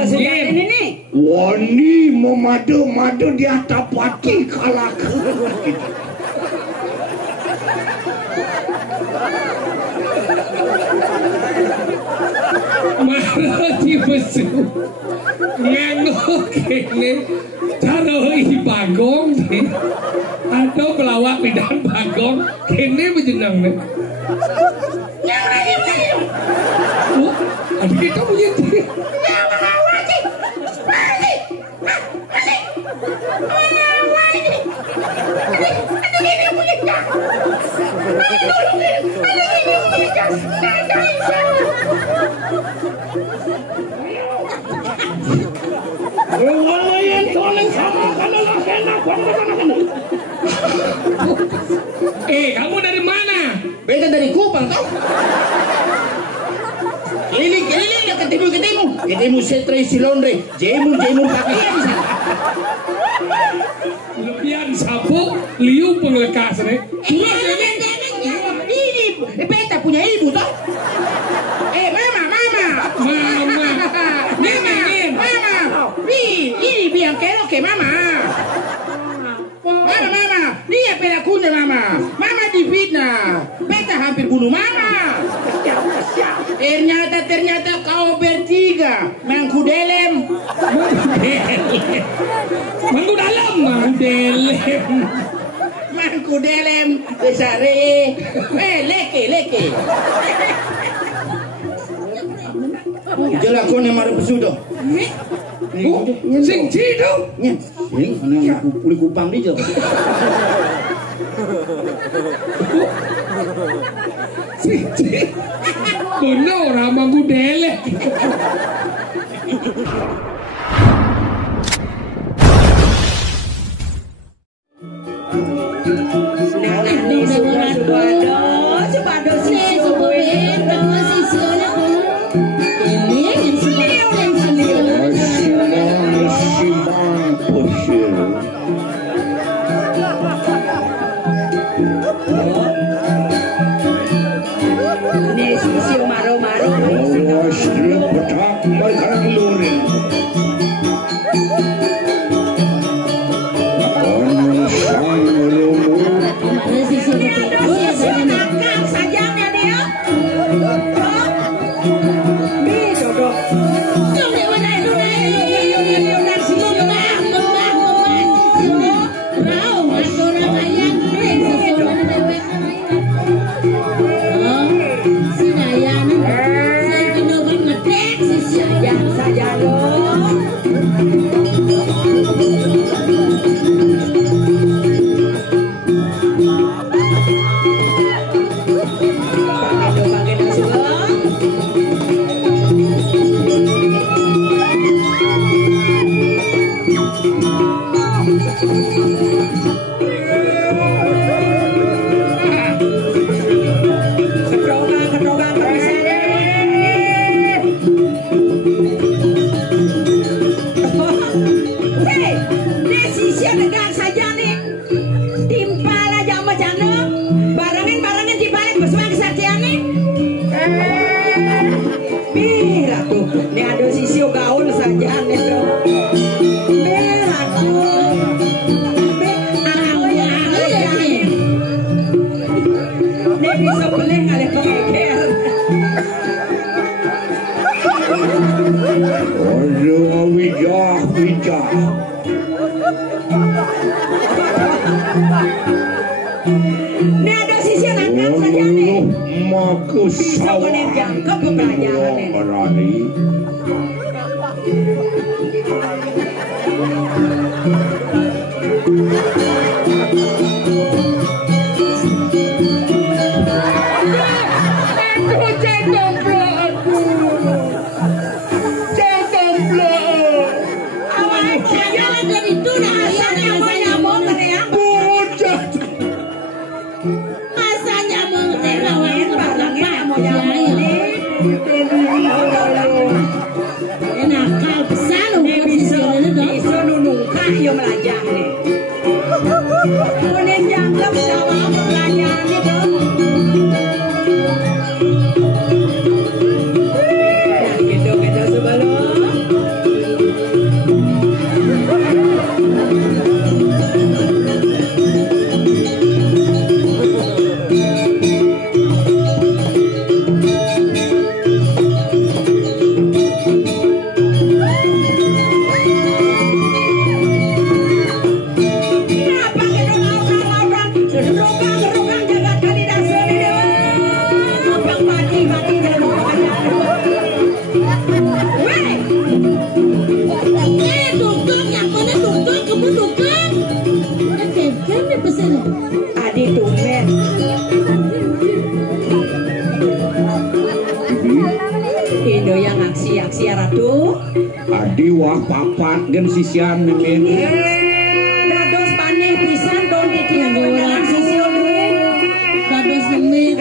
anjir. Wani memadu-madu di atas pati kalak. Marah di besu nganggo kene taruh bagong atau pelawak pidan bagong kene bejenang nih yang lagi adik kita punya yang lagi kamu dari mana? Beta dari Kupang tau. Keliling ketemu setre silondre, jemur pakaian sana. Lebihan sapu, liu penglekas nih. Ini beta punya ibu tau. Mama. Ini biang kerok ke mama. Mama, dia pelakunya mama. Mama difitnah. Beta hampir bunuh mama. Ternyata kau bertiga mangkudelem. Mangkudelem besare. Leke. Jela kau yang marah pesudo. Sing cido. Nya, ini ana kulit kupang di jo. Sing cido. Kono ora mangku delek. Adi wah papat gen sisian mimin. Dados paneh pisan don ditiang sision we. Dados lemit.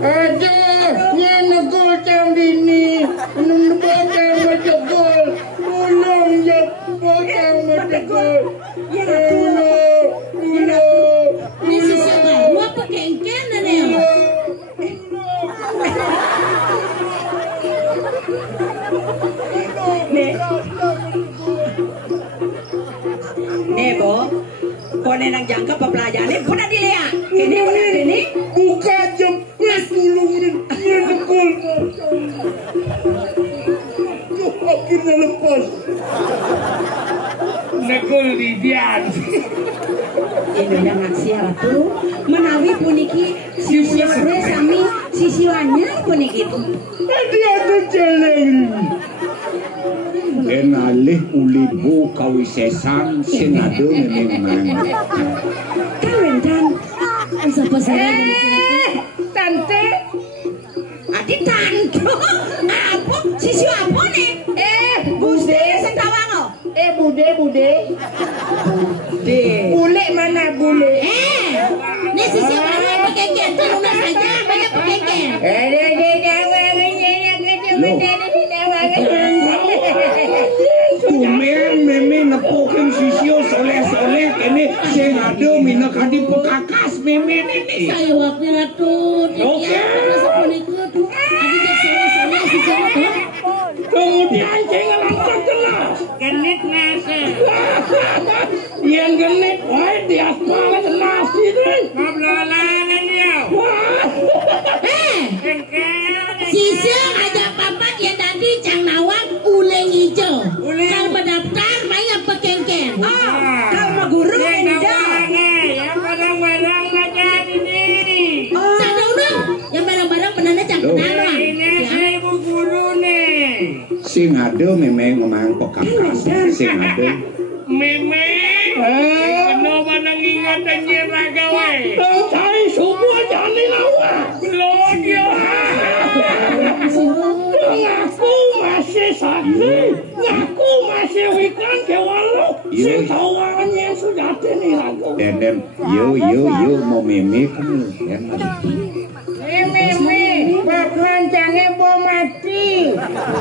Aduh, yang negol cang dini, bocang macegol, tolong ya bocang macegol. Ini sisi bawa pekengken nene. Nebo, kone nang jangka pepelajaran puna dilea. Kene puna dini. Buka jemput dulu ini negol. Akhirnya lepas. Negul di dian. Ini yang ngaksiar tuh menawi puniki sisiore sami sisiwannya puniki. Dia tuh jalan. Enalih ulibu kawisesan sinado memang. Kawentan asa pasara Tante. adi tanto. Apa sisi apa nih? Bude sentawango. Bude. Bule mana bule? Ini sisi apa pekeken tuh rumah saja banyak pekeken. Tumen meme nepokin sisio soleh kene sinado mina kadi pekakas meme ini. Saya waktu itu dia sepuniku tuh. Adi jak soleh sisi itu. Kemudian jangan langsung jelas. Genit nasi. Yang genit, wah di aspal jelas ini. Ngobrolan ya. Sisi ngajak papat ya tadi cang nawang uleng hijau. Kalau mendaftar maya pekengken. Kalau mau guru ini dah. Yang barang-barang aja ini. Sadung yang barang-barang penanda cang kenal. Ini ibu guru nih. Singado memang ngomong pekakas singado. Memang. Kenapa nang ingat dan ragawe? Saya semua jadi lawa. Belum dia. Ngaku masih sakit. Ngaku masih wikan ke walau. Setawannya sudah ini lagu. Dan yo mau meme kan ya. Meme, bahkan jangan mau mati.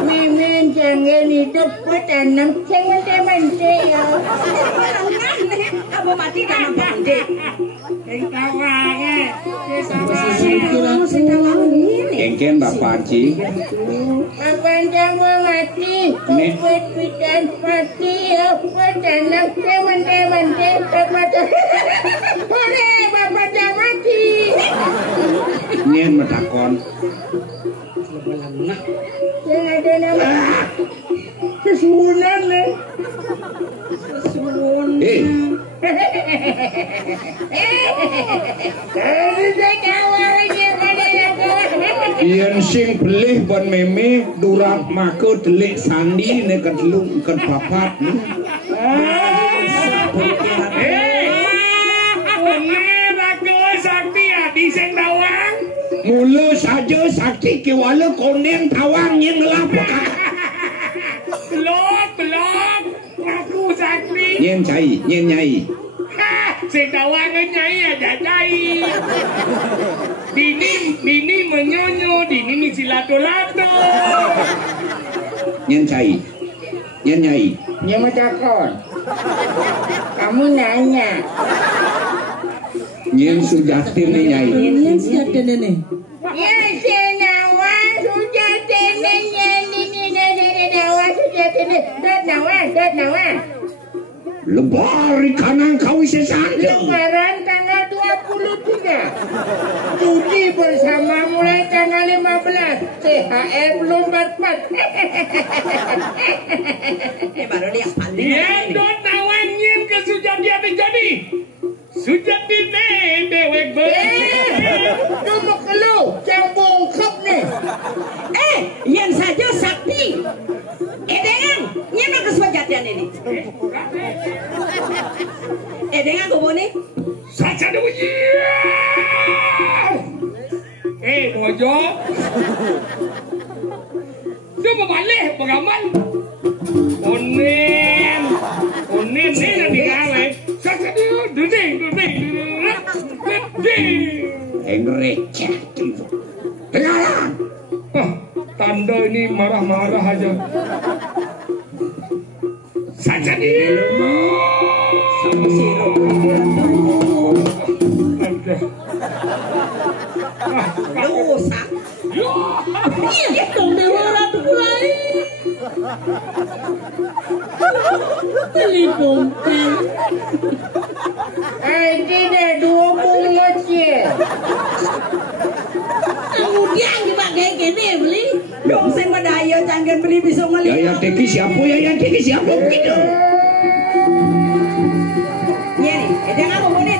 Meme jangan hidup bertanam jangan teman-teman ya. Kamu mati dalam bangde. Kengken Bapak Ci. Abang jangan mati. Kupet pidan mati ya. Bertanam teman-teman boleh bapak jangan mati. Nien metakon. Jangan ada nama. Kesuunan nih. Yen sing belih bon meme durat mako delik sandi ne kedlung ken papat. Mula saja sakti ke wala koneng tawang yang lapok. Belum. Aku sakti. Nyen nyai. Sedawang nyai ada nyai. Dini menyonyo, dini misi lato-lato. Nyen nyai. Nyama takon. Kamu nanya. Nyen sujatin nyai. Ini siapa nenek? Ya senawa sudah tenenya ini nawa sudah tenen dat nawa. Lebar kanang kawisesan. Lebaran tanggal 23. Cuti bersama mulai tanggal 15. THR belum dapat. Baru dia pandai. Yang dot nawangin ke sudah dia jadi. Sudah dewek Tunggu kelu, jangan bongkap nih. Yang saja sakti. Dengan nyemang kesepakatan ini. Dengan kau ni? Saja dulu. Mojo. balik pengaman. Onen ni nanti kale. Sasa dia duding. Receh tu. Dengarlah. Tanda ini marah-marah aja. Saja dia. Sama sirup. Dosa. Iya, dong dewa ratu lain. Telipongkan. Tidak 20 ngecil. Kemudian kita kayak gini beli. Dong saya madaya jangan beli bisa ngelihat. Ya teki siapa begitu? Iya nih, jangan ngomong deh.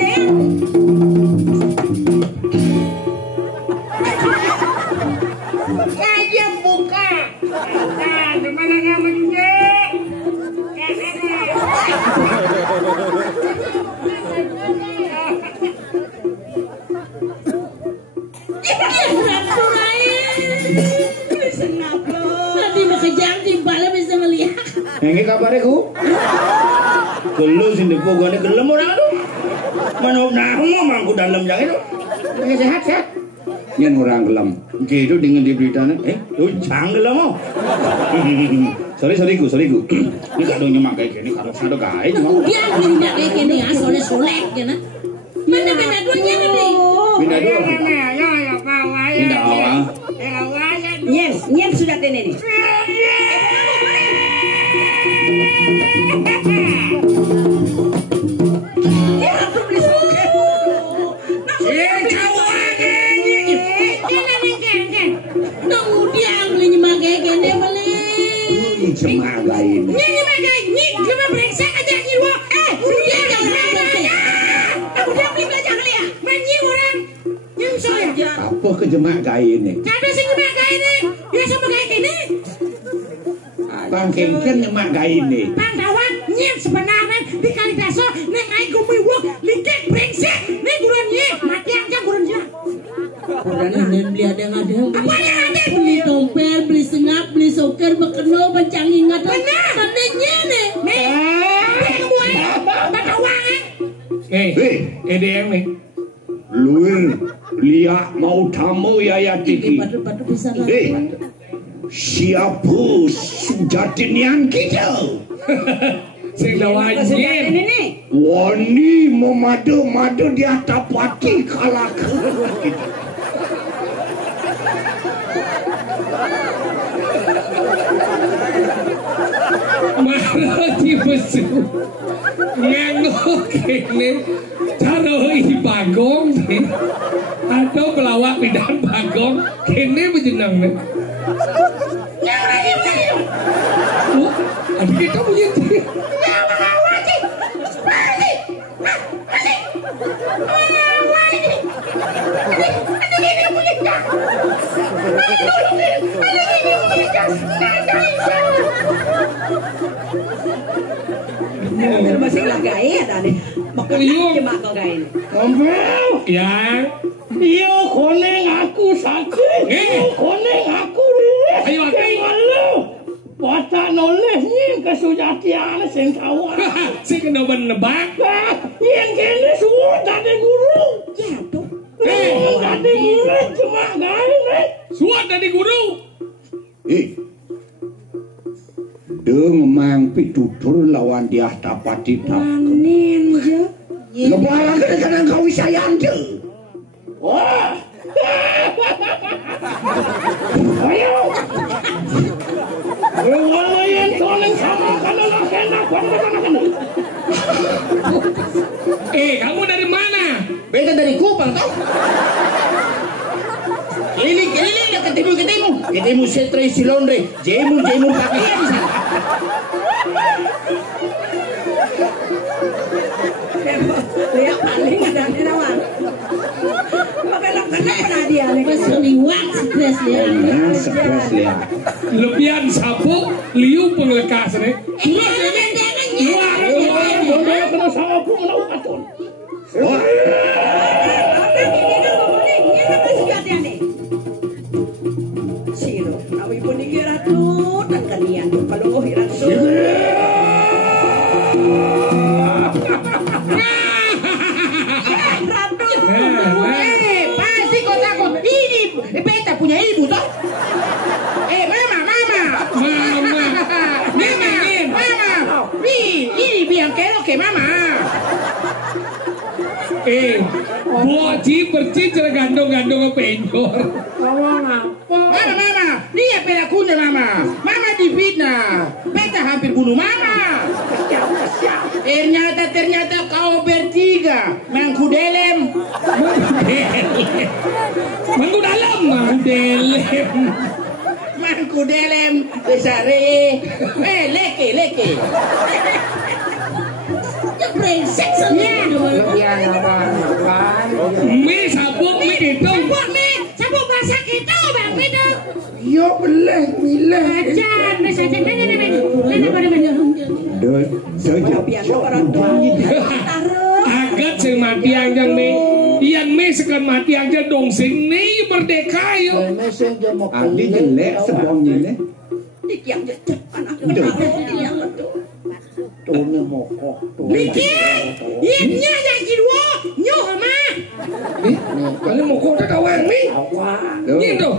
Aja buka. Nah, gimana namanya? Tadi makejang timbala bisa melihat. Yang kabarnya ku? Kalau sini pokoknya gelem orang tu. Mana nak mangku dalam yang itu. Sehat. Yang orang gelem. Gitu dengan di berita ni. Jangan gelem oh. Sorry ku. Ni kado nyemak kayak gini, kado sado kain. Kemudian nyemak kayak gini ya, solek kan. Mana dua-nya nih? Bina dua. Ya, bawa ya. Bina awal. Nyem sudah ini nih. Kemudian beli nyemak kayak gini beli. Cemaga ini. Cuma brengsek aja jiwa. Udah jangan brengsek. Udah beli belajar kali ya. Manjing orang. Yang soalnya. Apa ke jemaga ini? Ada sih nyemak kayak ini. Dia sama kayak gini. Bang Kengken nyemak ini. Bang Dawang nyem sebenarnya di kali daso neng aing gumiwok liket brengsek. Neng guran nyem mati aja guran nyem. Guran ini beli ada. Apa yang ada? Beli tompel, beli senap, beli soker, bekeno, bencang ingat. Benar. Katanya nih. Nih. Bang Dawang EDM nih. Luir lihat mau tamu ya tiki. Batu bisa lah. Siapa sujatinian kita? Sing lawannya. Wani memadu di atas pati kalak. Malah tipesu. Nganggo kene taruh bagong atau pelawak pidan bagong kene bejenang nih. Adik kita punya masih lagai ya tadi. Cuma kau gain. Ngomel ya. Iyo koneng aku sakit. Koneng aku rilis. Ayo aku. Watak nolehnya kesujatian sing kawan. Sing kena menebak. Yang kene semua tadi guru. Jatuh. Tadi guru cuma gain. Suat tadi guru. Deng mang pitutur lawan dia tapati tak. Anin je. Lebaran kadang kau sayang je. Wah. Ayo. Walayan tolong sama kalau nak kena kena. Kamu dari mana? Beta dari Kupang tau. Keliling ketemu setre silondre, jemu pakaian sana. Lihat paling ada nawan. Pakai lakukan pernah dia nih. Liwat stres dia. Stres dia. Lebihan sapu, liu penglekas nih. Boleh kena sapu melakukan. puniki Ratu dan kalian kalau Ratu. Ratu. Pasti kau takut ini beta punya ibu toh. Mama. Ini biang kerok ke mama. Boci bercicer gandong-gandong penjor. Mama, dia pelakunya mama. Mama difitnah. Beta hampir bunuh mama. Ternyata kau bertiga mangkudelem. Mangkudelem besare. Leke. Brengsek semua. Ya apa? Mi sabuk mi gitu. Sabuk basah gitu bang itu. Yo beleh mileh. Ajan, besajan Agat sing mati anjang mi. Iyan mi sekan mati aja dong sing ni merdeka yo. Andi jelek sebongnya ne. Dikiang jejak anak. Tone mokok. Bikin, iya yang kedua, nyuh mah. Kali mau kok kawang mi. Gitu.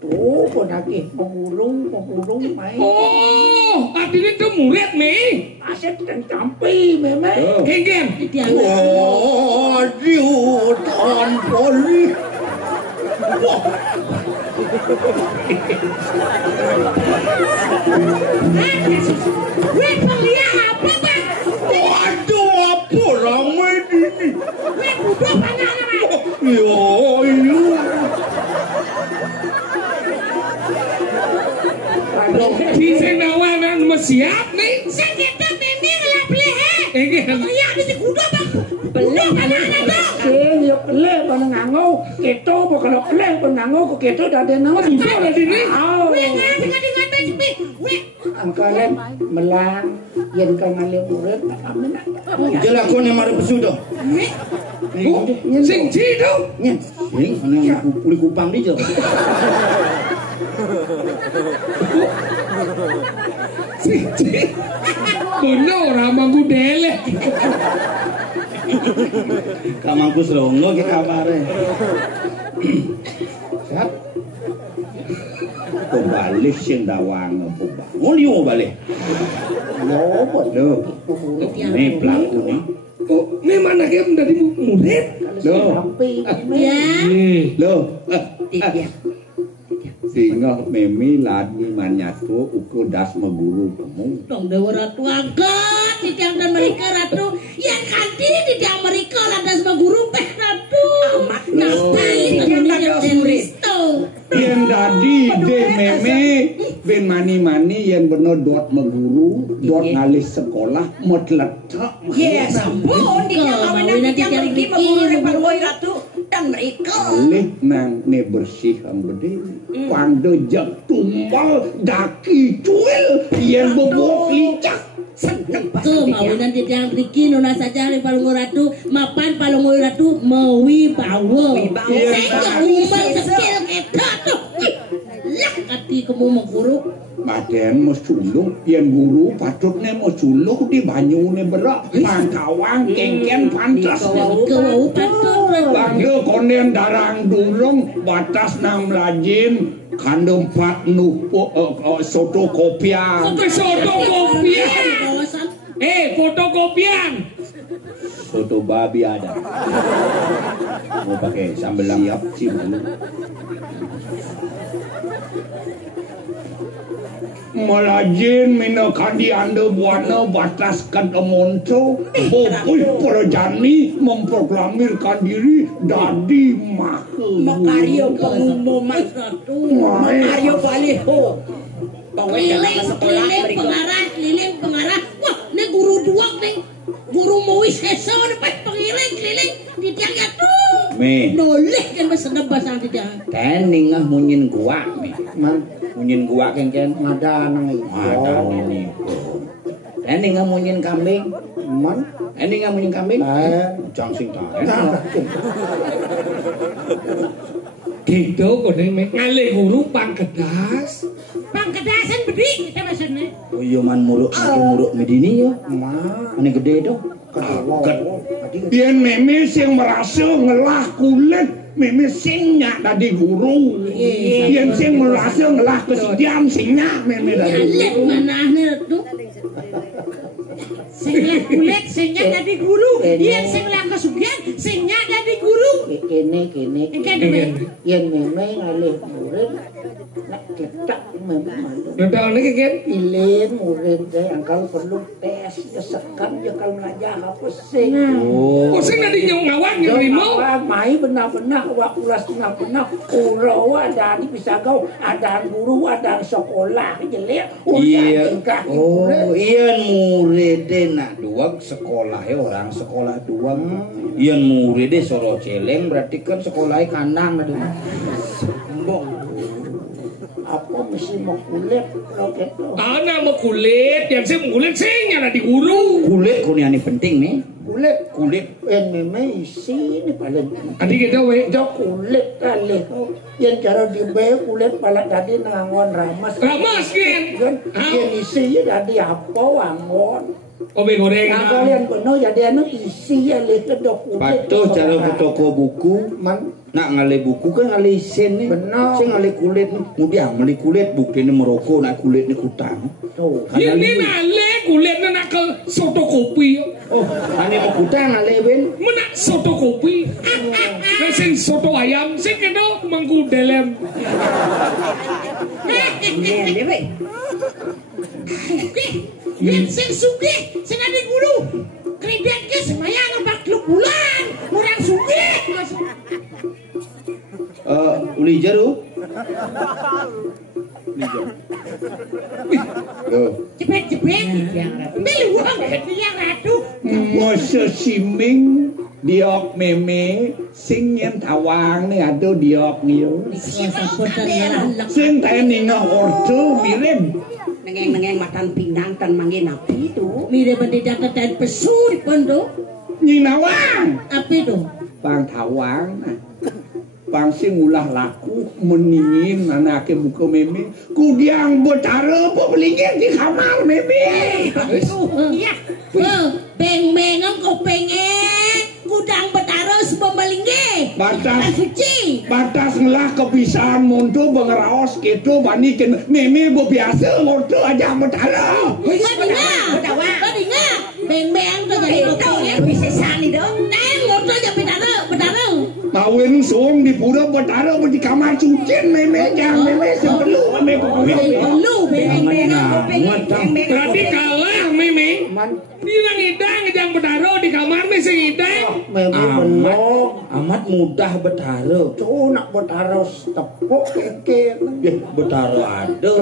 Tuh, penagih pemulung main. Oh, artinya itu murid mi. Aset dan campi memang. Geng. Oh, aduh, tahun poli. Weh, pelia apa bang? Waduh, apa ramai ini? Weh, budok anak nama. Yo. Kisah nawanan siap nih. Saya kita memang lah beli. Geng. Iya, ini budok bang. Budok anak-anak tuh. Yo le panangango, keto kalau le panangango ko keto dade nang di Ada di sini. Weh, ngadeng weh. angkalen melang yen kangale urip amena. Jelakone mare pesudo. Sing cido. Nyen. Sing ana kuli kupang di jo. Sing cido. Kono ora mangku delek. Kamangku srongo ki kabare. Sehat. Kembali sing dawang opo bangun yo balik. Opo lho. Ini pelaku nih. Oh, ini mana dia menjadi murid? Loh. Ya. Loh. Tidak. Singa memi lagi manyatu uku das meguru kamu. Dong dewa ratu agak di tiang dan mereka ratu yang kanti di tiang mereka lantas meguru peh ratu. Naftai kemudian denisto. Yen dadi de meme ben mani yen bener dot meguru dot ngalis sekolah motletak. Yes, ampun di tiang mana di tiang pergi meguru repaluai ratu dan mereka. Alih nang ne bersih ambede. Pande jak tumbal daki cuil yen bobok licak. Ke mawinan di tiang riki nona saja di palungo ratu mapan palungo ratu mawi bawa. Saya umang sekil kita tuh. Lak hati kamu mengguru. Baden mesti suluk yen guru patutne mau suluk di banyune berak mangkawang kengken pantas. Kau patut. Bangga konen darang durung batas nang lajin kandung pat nupo fotokopian. Fotokopian. Fotokopian. Foto babi ada. Mau pakai sambal siap sih dulu. Melajin mina kandi anda buana batas monco bopui perjani memproklamirkan diri dadi Makario pengumuman ratu. Makario baliho. Keliling pengarah. Wah, ini guru dua nih. Guru mawis hesa dapat keliling di tiang itu. Noleh kan bersedap basang di tiang. Keningah munyin gua munyin gua kengken Madan ini. Keningah munyin kambing. Keningah munyin kambing. Jang sing taen. Gitu kok nih ngalih guru pangkedas. gede kita maksudnya. Oh iya man muruk medini ya. Ane gede itu. Yen meme sing merasa ngelah kulit, meme sing nyak dadi guru. Yen sing merasa ngelah kesedihan sing nyak meme dadi guru. Alek manahne tuh. Sing kulit sing nyak dadi guru. Yen sing lah kesugihan sing nyak dadi guru. Kene. Yen meme ngalih murid nak ketak meme malu. Nonton lagi kan? Ilin murid saya angkal perlu tes ya sekam ya kalau ngajak apa sih. Oh, sing nadi ngawang ngerimo. Mai benar-benar wa ulas benar-benar uro ada di Pisagau ada guru ada sekolah jelek. Iya. Oh, iya murid nak doang sekolah ya orang sekolah doang. Iya murid soro celeng berarti kan sekolahnya kandang ada. Apa mesti mau kulit roket tuh. Anak mau kulit, yang sing kulit sing yang di guru. Kulit ini penting nih. Kulit yang memang isi ini paling. Adik kita we. Jo kulit kali. Yang cara dibayar kulit pala tadi nangon ramas. Ramas kan? Yang isi tadi apa wangon. Kopi goreng. Nah kalian penuh jadi anu isi ya lihat dokumen. Patuh cara ke toko buku. Nak ngalih buku kan ngalih sen nih. Benar. Saya ngalih kulit nih. Mudah ngalih kulit bukti ini merokok nak kulit nih kutang. Ini ngalih kulit nak ke soto kopi. Oh, ane mau kutang ngalih ben. Mana soto kopi? Nah sing soto ayam sing kena mangku dalam. Yang sing sugih sing ade guru. Kredit ke semaya ngebak bulan. Orang sugih. Uli jaru. Cepet-cepet beli uang yang ratu. Masa siming diok meme sing yen tawang nih aduh diok niyo. Sing tani nga ordo mirip. Nengeng matan pindang tan mangin api itu. Mire pendidak ketain pesur pondok. Nyinawang. Apa itu? Bang tawang. Bang sing ulah laku meningin anake muka meme. Kudiang betara apa belingin di kamar meme. Iya. Beng-bengang kau pengen. Gudang betara sebombalingge. Batas ngelah kebiasaan mundur bengeraos gitu banikin meme biasa mundur aja betara. Badinga. Beng-beng tuh jadi kopi. Bisa sani dong. Mundur aja betara. Mawin suang di pura betara di kamar cucin meme jangan meme sebelum meme berarti kalah meme. Bilang idang ngejang betara di kamar meme sing idang. Amat mudah betara. Tuh nak betara tepuk keke. Betara ada.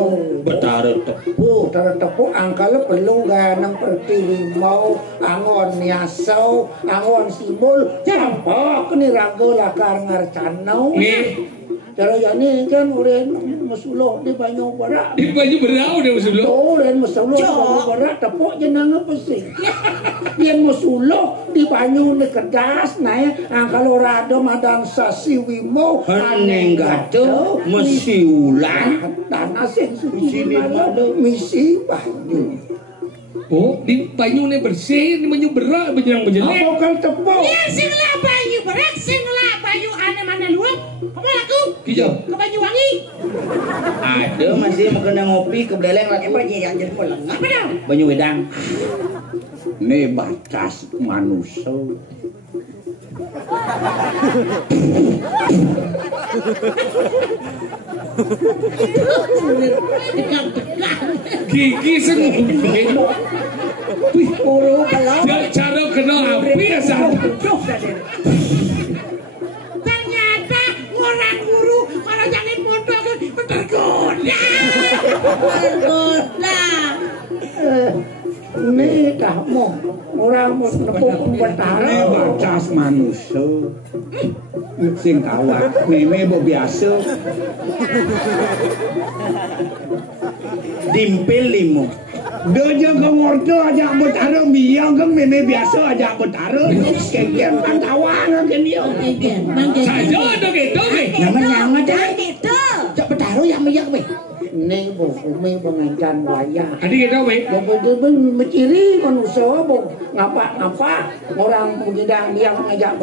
Betara tepuk. Betara tepuk angkala perlu ganang pertilimau, angon niasau, angon simbol. Campak ni raga lakar ngarcanau. Cara yani kan uren mesuloh di Banyu Barat. Di Banyu Barat udah mesuloh. Uren mesuloh di Banyu Barat tepuk jenang apa sih? Yang mesuloh di Banyu ni kedas naik angkalo rado madan sasi wimo aneng gado mesi ulang tanah sing suci misi Banyu. Oh, di Banyu ni bersih, di Banyu Barat berjelang-berjelek. Apa kal tepuk? Ya sing lah Banyu Barat, sing lah Banyu ane mana luap. Apa laku? Hijau. Ke Banyuwangi. Ada masih kena ngopi ke Beleleng lagi banyak yang jadi pulang. Apa dah? Banyu Wedang. Ini batas manusia. Gigi sengit. Cara kena api asal. Ternyata orang guru kalau jangan bodoh tergoda. Ini dah mau orang mau tepuk betara. Ini batas manusia. Sing kawat meme biasa. Dimpel limo. Dia ke ngorto aja betara biang ke meme biasa aja betara. Keken pantawang ke dia. Saja ada gitu. Nama dah gitu. Cak betara yang meyak be. Ini bumi pengancan wayah. Adik kita weh. Bumi menciri manusia bu ngapa orang pengidang dia ngajak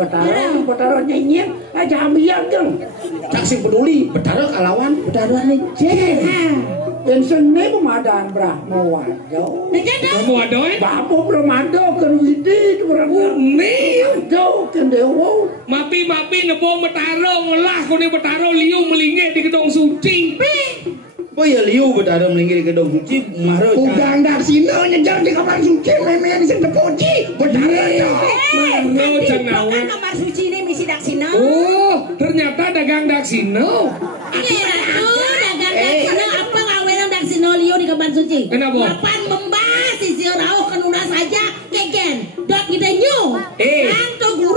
betara nyanyian aja ambian kan. Cak sing peduli betara kalawan betara nih cek. Dan seni pemadaan Brahmo wado. Brahmo wado Bapo Brahmado kan widit Brahmo. Nih. Wado kan dewa. Mapi nebo betara ngolah kone betara liu melingit di gedung suci. Oh ya liu betara melingit di gedung suci maro. Udah ndak sino nyejar di kamar suci memen sing tepuji. Betara maro cenau. Kamar suci ini misi dak sino. Oh, ternyata dagang dak sino. Iya, dagang dak sino apa ngawelan dak sino liu di kamar suci. Kenapa? Papan membahas isi rauh kenuna saja keken. Dok kita nyu.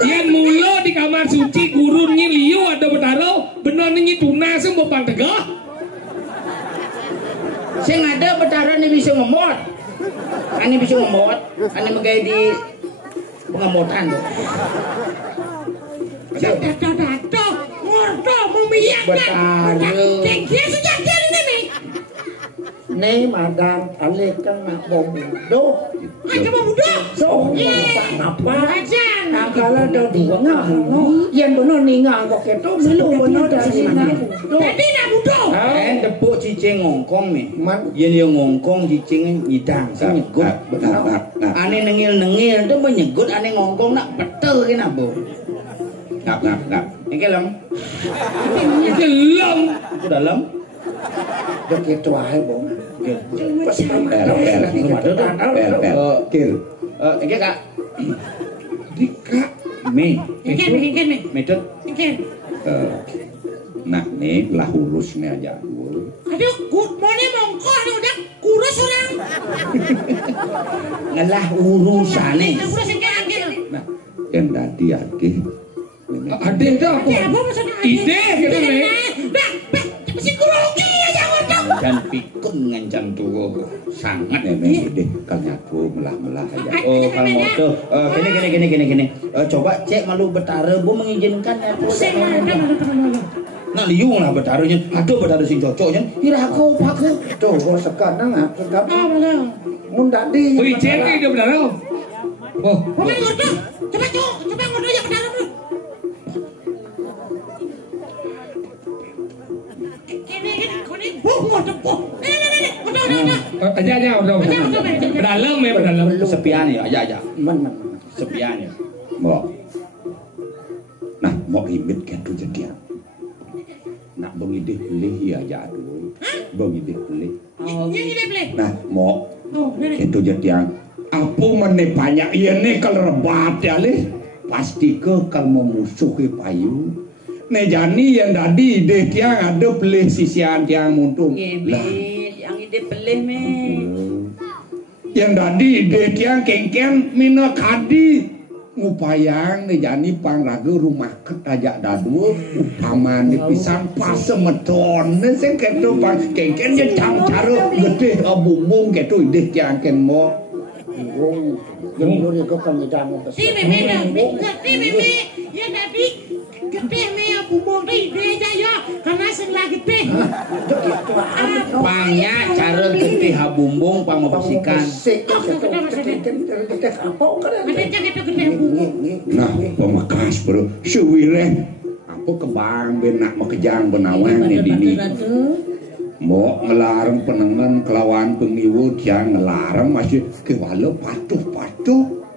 Yang mulo di kamar suci gurunnya liu ada betara benar nyi tuna semua bang tegah. Sing ada betara nih bisa ngemot. Ani bisa ngemot, ani megay di pengemotan tuh. Dato, ngordo membiarkan. Tengkia sejak dari ini. Nih madam alik kan nak bomudo. Aja bomudo. So, apa? Akala do dua yang benar ningal kok itu belum benar dari sini. Jadi nak bodo. Depuk cicing ngongkong nih. Yang ngongkong cicing nyidang, sing nyegut. Ane nengil tuh menyegut ane ngongkong nak betul kena bu. Ngap. Ini lem. Udah lem. Begitu aja bong. Kir. Ini kak. Dika. Ikan. Metode. Nah nih lah urusnya aja dulu. Aduh, mone mongko udah kurus orang. Ngalah urusan nih. Nah, yang tadi ade. Ade itu apa? Ide gitu nih. Masih grogi aja ngomong. Dan pikun ngancam tuh sangat Nenek ide kalnyatu melah aja. Oh kalau moto, gini. Coba cek malu betara bu mengizinkan ya bu. Nah liung lah betaranya, aduh betara sing cocoknya. Ira kau pakai. Tuh, gua sekarang nggak sedap. Munda di. Wih cek itu betara. Oh, coba ngordo ya betara dulu. Aja udah. Berdalam ya berdalam. Sepian ya, aja. Sepian ya. Mau. Nah, mau imit gitu jadi. Nak bengidih beli aja dulu. Bengidih beli. Nah, mau. Itu jadi apa meneh banyak ini kalau rebat ya leh. Pasti ke kalau memusuhi payu. Nih jani yang tadi ide tiang ada beli sisian tiang muntung. Yang ide beli me. Yang tadi ide tiang kengken mina kadi ngupayang nih jani pangraga rumah ketajak dadu paman di pisang pas semedon nih sing ketu pang kengken je cang cara gede abubung ketu ide tiang ken mo. Jemur itu kan tidak mau Si meme ya tadi gede me bubur ide aja ya karena setelah gede. Pangnya cara gede habumbung pamobesikan. Nah, pemakas bro, sewileh apa kebang benak makejang benawang nih dini. Mau ngelarang penengan kelawan pengiwut yang ngelarang masih kewala patuh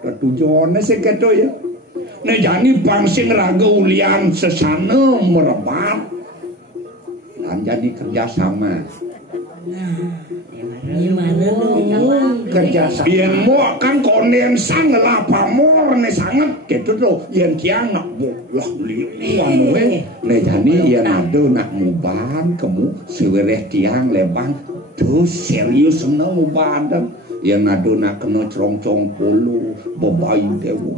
tujuannya segitu ya. Nah jadi pangsing raga ulian sesana merebat dan jadi kerjasama. Gimana dong? kerjasama. Yen mau kan kondensan ngelah pamor nih sangat gitu tuh. Yen tiang nak lah liwan we. Nih jadi yen ada nak muban kamu sewereh tiang lebang tuh serius senang muban dan. Yang nado nak kena cerong-cerong polo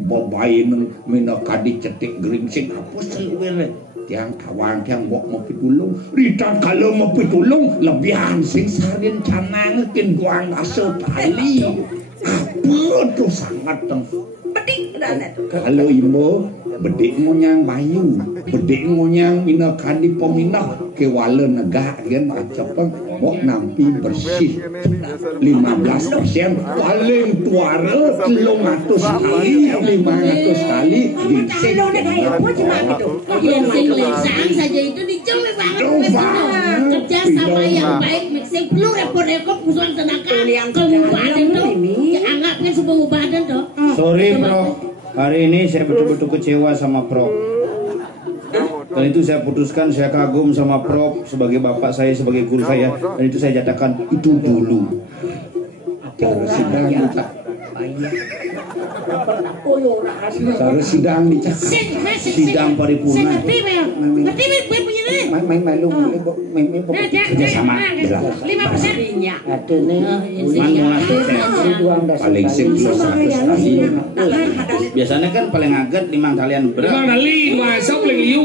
babai neng mina kadi cetik geringsing apa selwere tiang kawan tiang bok mau pitulung ritan kalau mau pitulung lebihan sing sarin canang kin guang aso tali apa tuh sangat teng Bedik Kalau imbo bedek ngonyang bayu, bedek ngonyang mina kandi peminah ke wala negak kan acapan mau nampi bersih 15% paling tuara 300 kali 500 kali diisik. Yang sing lesang saja itu dicoba banget kerja sama yang baik mixing perlu repot-repot usulan tenaga kabupaten tuh anggapnya sebuah badan tuh. Sorry bro, hari ini saya betul-betul kecewa sama Prof. Dan itu saya putuskan, saya kagum sama Prof sebagai bapak saya, sebagai guru saya. Dan itu saya nyatakan itu dulu. Cara sidang dicak. Cara sidang dicak. Sidang paripurna. Main malu kerjasama jelas. 5%. Paling sekian 100 kali. Biasanya kan paling agak 5 kalian berat. 5 kali masa paling liu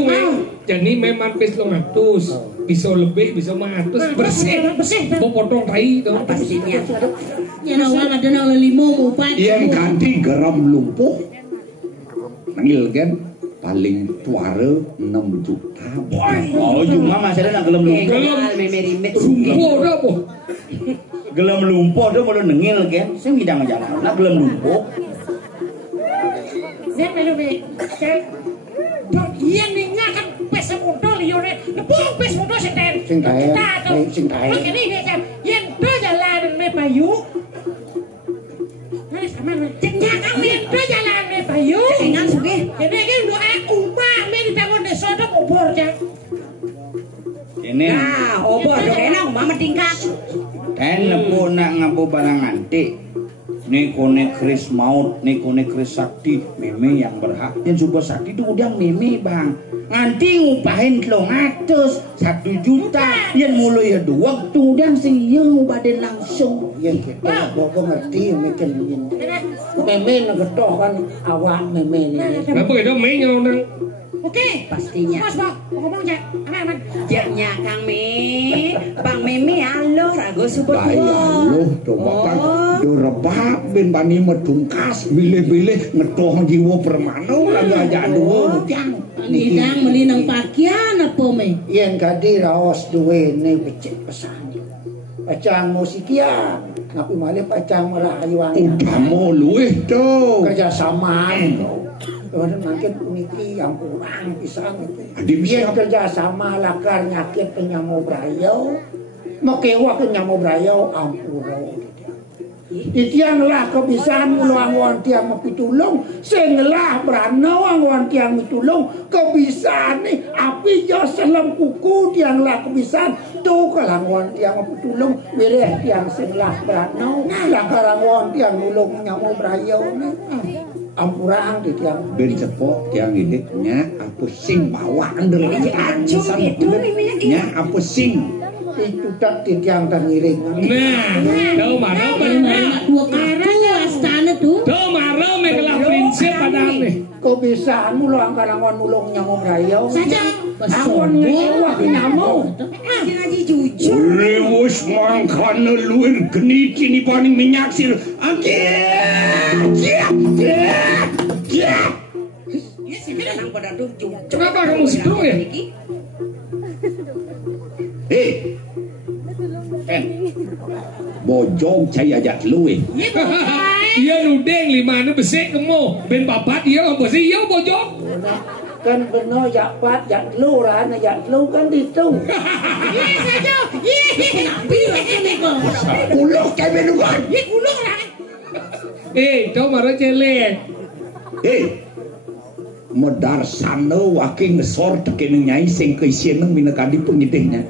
jadi memang pes 500 bisa lebih bisa 100 bersih mau potong tai dong pastinya ya nawang ada nang 5 upat yang ganti garam lumpuh nangil kan paling tuara 6 juta. Oh cuma masih ada gelem lumpuh. lumpuh dah po Gelem lumpuh dah mau nengil kan. Saya bidang jalan. Nah gelem lumpuh. saya melu be yang ningakan pes modal yone nepung pes modal senten Sing tae. ini kan yang berjalan me payu nah sama cenyak kami berjalan me payu ingat sugih jadi kan doa umpah me dibangun desa tok obor jak Ini obor dong enak mama tingkat kan nepu nak ngapu barang antik. Nih kone kris maut, nih kone kris sakti, meme yang berhak. Yang super sakti itu udah meme bang. Nanti ngupahin 200, 1 juta. Yang mulai ya 2 waktu udah sing yang ngupahin langsung. Yang kita bawa ngerti mikir begini. Meme ngegetok kan awak meme ini. kenapa itu mainnya orang oke pastinya mas bang ngomong jak aman jaknya Kang Me Bang Meme alo rago super Bayar loh, coba kan rebab ben bani medungkas bilih-bilih ngetoh jiwa permano lagi aja dua jang. nidang meli nang pakaian apa me Yang kadi raos duwe ne becek pesan. Pacang musikia, ngapi malih pacang merayu Udah mau luih tuh. kerjasamaan. Kemudian makin uniki yang kurang pisang itu. Adik Dia bisa kerjasama lakar nyakit penyamu brayau, mekewa penyamu brayau ampuro. Itianglah kebiasaan mulu angwan tiang mapitulong, senglah berano angwan tiang mitulong, kebiasaan ni api jo selam kuku tianglah kebiasaan, tu kalangwan tiang mapitulong, wireh tiang senglah berano, lakar angwan tiang mulung nyamu brayau ni. Ampurang di tiang ben cepok tiang ini nya apa sing bawa andel Ancung itu nya apa sing itu tak di tiang tangiring. nah tahu marah dua kartu astana tuh tahu marah megalah prinsip padahal nih Kau bisa mulu angkar angwan mulung nyamu brayau. saja Angwan ngewa nyamu. ngaji jujur Lewus mangkana luir geni kini paling minyak sir ya sih kadang pada tuh jujur kenapa kamu seru ya bojong saya ajak luih iya nudeng 5 na besek kamu ben babat iya apa sih iya bojong Kan benar jak pat jak lu lah, jak lu kan itu. iya saja ulok kayak benukan ulung lah tahu marah celek medar sana waking ngesor tekin nyai sing keisian minakadi pengidehnya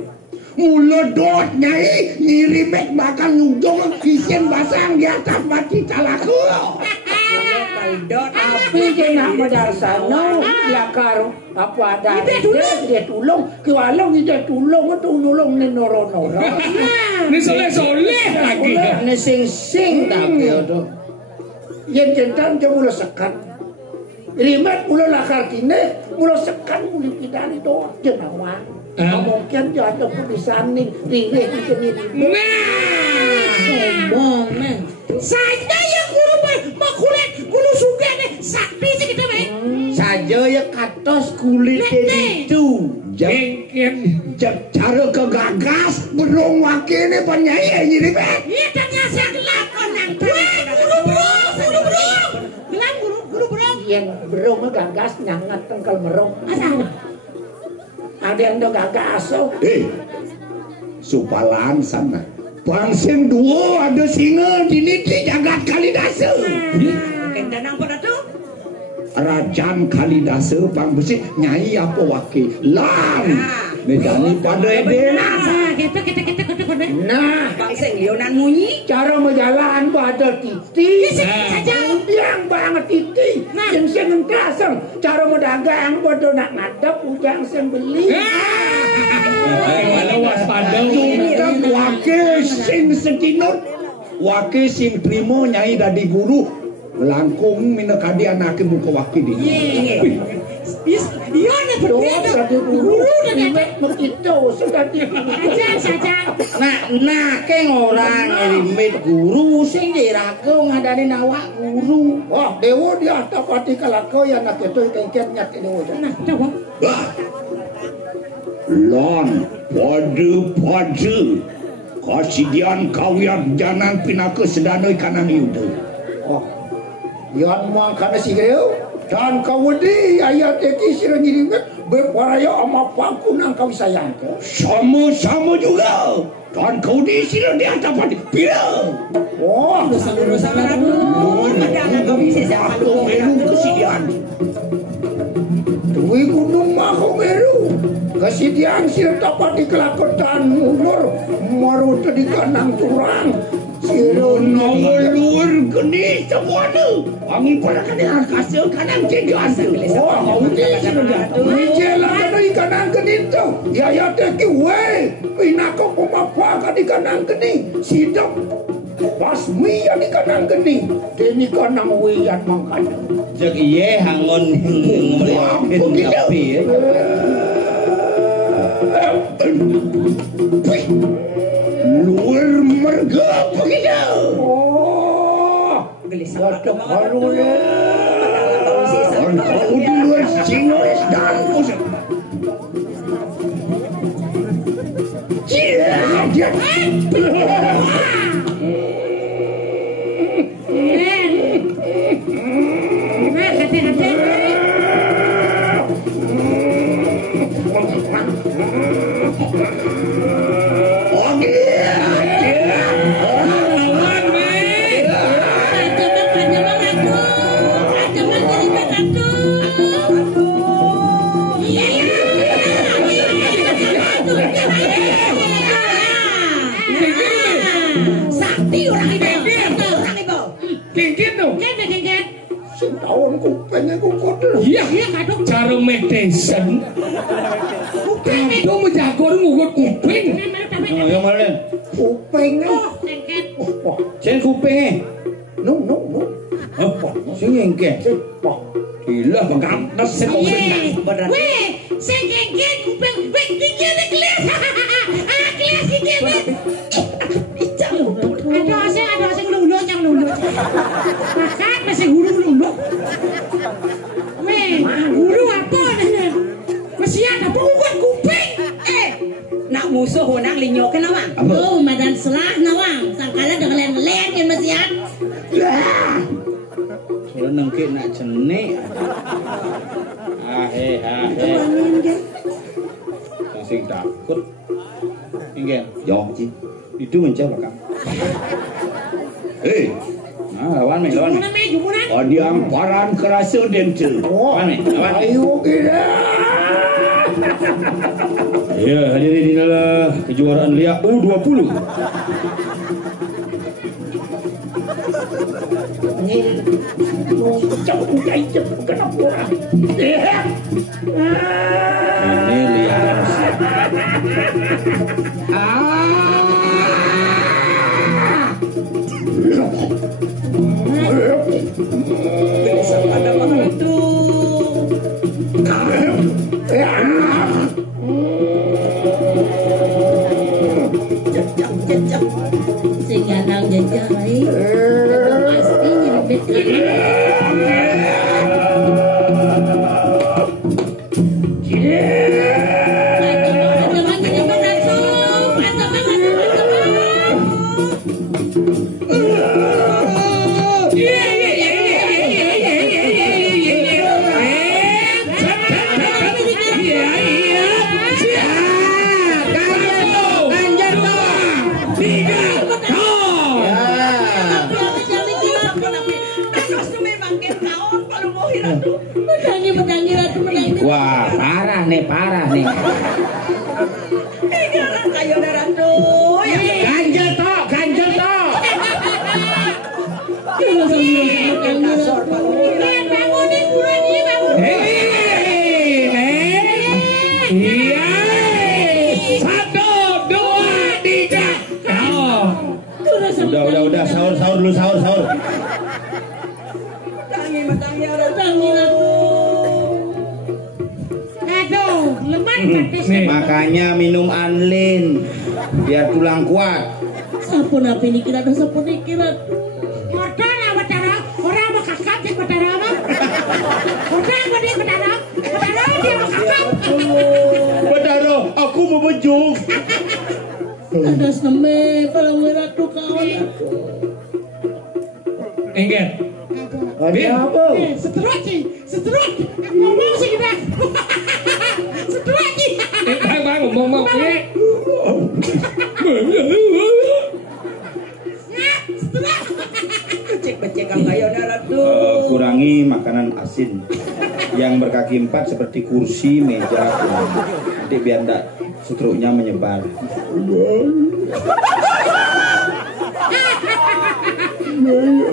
mula dot nyai nyirimek bakal nyujung kisien basang di atas mati calaku Tapi kena modal sana, lakar apa ada dia tulung, kewalau dia tulung itu nulung ni noro-noro. ini soleh-soleh lagi Ni sing tak dia tu. Yang centang dia mula sekat. Limat mula lakar kini, mula sekat mula kita ni tu jenawang. Mungkin dia ada kebiasaan ni ringgit macam ni. sombong men saya yang guru makulet guru suga nih sakti kulit itu jengken cara kegagas berong wakil ini penyanyi ini bet iya tanya saya gelap konang guru berong yang berong mah gagas nyangat tengkal merong ada yang udah gagas supalan sana pangsing dua ada singa dini di jagat Kalidasa Danang pada tu Rajan Kalidasa pang besi nyai apa wakil lan medani pada edena kita nah pangsing Leonan munyi cara menjalan pada titi yang banget titi yang seneng kasem cara mendagang pada nak ngadep ujang sen beli walau waspada wakil sing sekinut wakil sing primo nyai dadi guru langkung minakadi anaknya buka wakil di iya nih berbeda guru dan ada begitu sudah saja nah keng orang elimit guru sing dirago ngadani nawak guru wah dewa di atas pati kalako yang nak itu kengket nyat dewa nah coba lon pode kasidian kawiak janan pinaka sedanoi kanang yuda oh yang mau karena si kau dan kau di ayat eki sirah nyiringat berparaya ama paku nang kau sayang ke sama juga dan kau di sirah di atas pati pira wah dosa-dosa radu padahal kau bisa siapa aku meru kasidian Dwi gunung mahu meru kasidian sirah dapat di kelakotan ulur maru tadi kanang turang sirah nomor luar geni semua tu angin pada kena kasih kanang jegan wah kau di sirah jatuh jelah dari kanang geni tu ya teki we pinako pemapa di kanang geni sidap pasmi yang di kanang geni deni kanang we yang mangkanya jak iye hangon tapi luar merga begitu oh gelisah baru ya dan kau di luar Cinoes dan pusat dia tahun kupengnya kukut iya cara medicine kuping itu menjago ngugut kuping yang mana kupengnya sen kuping no apa sing engke gila pengkantas sen kuping weh sengkengken kuping weh gigil kelas kelas gigil ada sing lulu yang lulu makan masih hulu weh hulu apa masih ada buat kuping nak musuh honang linyo ke nawang oh madan selah nawang sangkala dengan leng yang masih ada soalnya nengke nak jenik sing takut ingin jauh sih itu mencoba kan lawan di amparan kerasa dente lawan ayo kira ya hadirin inilah kejuaraan Lia U20 ini Lia gelisah pada orang itu jejak sehingga nang jejak pasti nyelipit Wah, parah nih. Kayo na ratu. Ganjel toh. Bangunin buruan bangun. Iya. 1, 2, 3. Udah, sahur dulu. Tangi ratu. Aduh, lemah pedes. Makanya minum anlin biar tulang kuat. Sapun apa ini kira ada sapun ini kira. Modal apa cara? Orang mau kakak cek modal apa? Modal apa dia modal? Modal dia mau kakak. Bedaro, aku mau bejuk. Ada sembe kalau meratu kawan. Engger. Ada apa? Seteruk. Ngomong sih kita. Seteruk sih. Bang ngomong Cek kayo na ratu. Kurangi makanan asin yang berkaki 4 seperti kursi, meja. Nanti biar enggak struknya menyebar.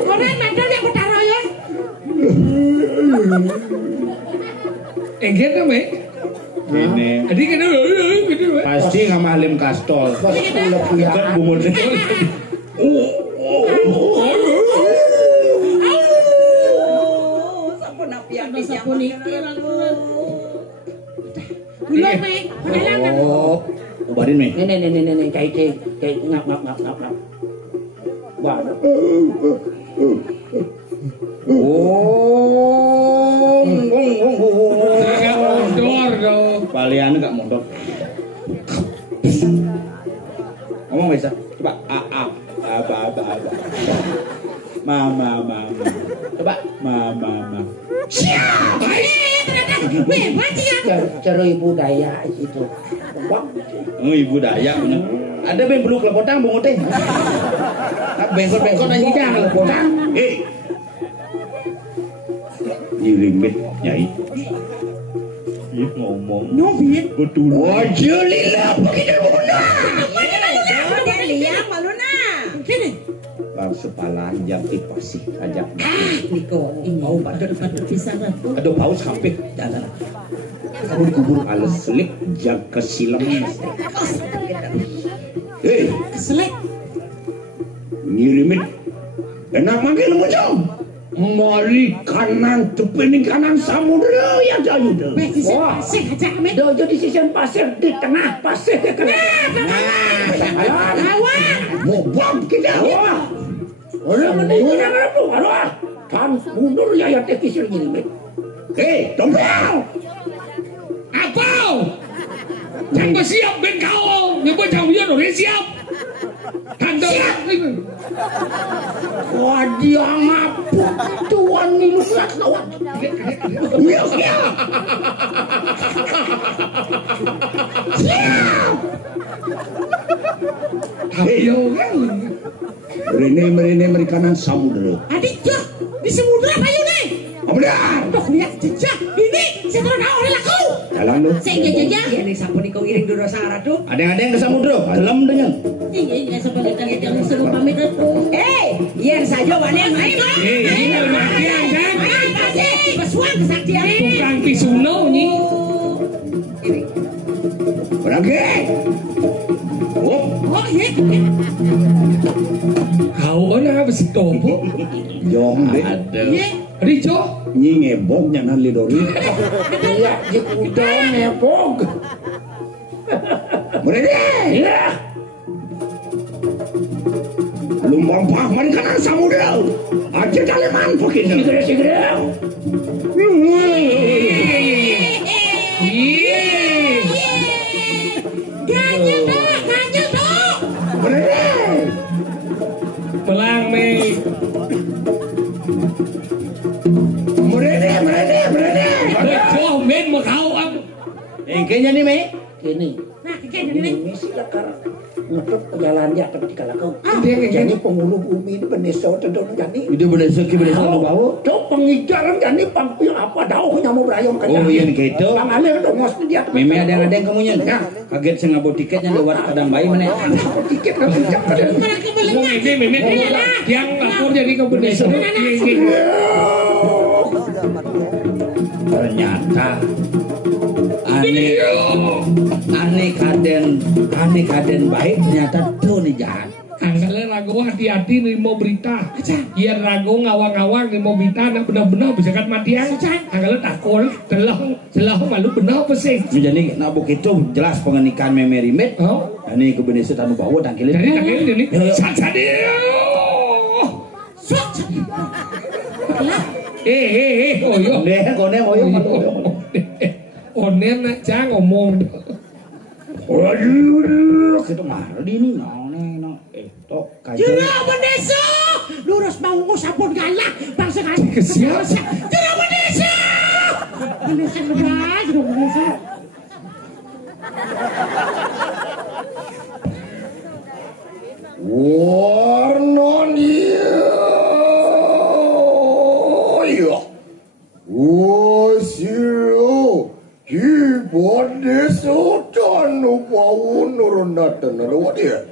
Orang mandor yang bertaruh ya. Engger namanya. Ini Adik kan gitu. pasti ngamalim kastol. Bukan bumut. Sapun api Ada sapun ini. Belum nih. Padahal Oh, ubarin nih. Nih, kayak ngap. Wah. Agak mondor dong. Palian enggak mondor. Ngomong bisa. Coba apa. Mama. Coba mama. Cerui budaya itu. Oh, ibu Dayak punya. Ada beng perlu kelepotang bungut teh. Bengkot aja jangan kelepotang. Dilimit nyai. Ih ngomong. Nyobit. Betul. Alhamdulillah begitu benar. Dia liang malu na. Sini. Bang sepalan jam pasti ajak. Niko, mau Patut bisa ratu. Aduh paus hampir jalan. Kamu kubur alas selip jaga silam. Keselek. Ngirimit. Enak manggil muncul. Mari kanan tepi kanan samudera ya jayu deh. Wah, Pasir aja kami. dojo di sisi pasir di tengah pasir ke kena. Lawan. Mau bang kita. Wah. Orang meninggal apa tuh? Aduh. Kan mundur ya tekisir gini. Tombol. Apa? Jangan siap ben kau. Nyoba jauh ya udah siap. Tanda. Wah, dia ngapu. Tuan minum berat lawan. Ayo. Merene merikanan samudera. Adik jah di samudera apa yuk nih? Benar. Tuh lihat jejak ini. Saya tahu tahu oleh laku. Jalan lu. Saya jejak. Ya nih sapun niko ngiring dulu syarat tuh. Ada yang ke samudra, dalam dengan. Ini sampai datang suruh pamit aku. Yen saja wane main. Ini kematian kan? Kasih pesuan kesaktian. Tukang pisuno ni. Ini. Berage. Oh iya. Kau orang apa sih topo? Jong deh. Ada. Rico. Nyi ngebog nyanan lidori. Dia je udang nebog. Merene. Iya. Lumbang pah merikanan samudera. Aja daleman pokoknya. Segera. Ganjil tuh. Merene. Belang me. Merene. Bejo men mau kau am. Kayaknya nih me. Gini. Nah, kayaknya ini. Ini sih lekar nutup jalan dia ketika lakau. Dia Jadi penghulu bumi ini beneso tentu jadi. Itu beneso nu bau. Cok pengijaran jadi pangpil apa dauhnya mau berayom kaca. Oh iya gitu. Bang Ale udah ngos dia. Meme ada kamu nya. Kaget saya ngabot tiketnya lewat kadang bayi mana. Tiket kan sejak tadi. Meme yang lapor jadi ke beneso. Ternyata aneh kaden baik ternyata tuh nih jahat. Anggalnya rago hati-hati nih mau berita. Iya rago ngawang-ngawang nih mau berita nak benar-benar bisa kan matian. Anggalnya takol telah malu benar apa sih? Jadi nak begitu jelas pengenikan memerimet. Oh, ini ke beneso tanu bawa tangkilin. jadi tangkilin ini. Sadi. Oh yo. Kone Onen nak jangan ngomong. Waduh, kita marah di ini. Tok kaji. Jero Beneso, lurus mau sabun galak, bangsa kan. Kesiap. Jero Beneso. Beneso benar, Jero Beneso. Warnon iya. Siro. Hi bodde so tanu bau nurunatan. Ada what dia?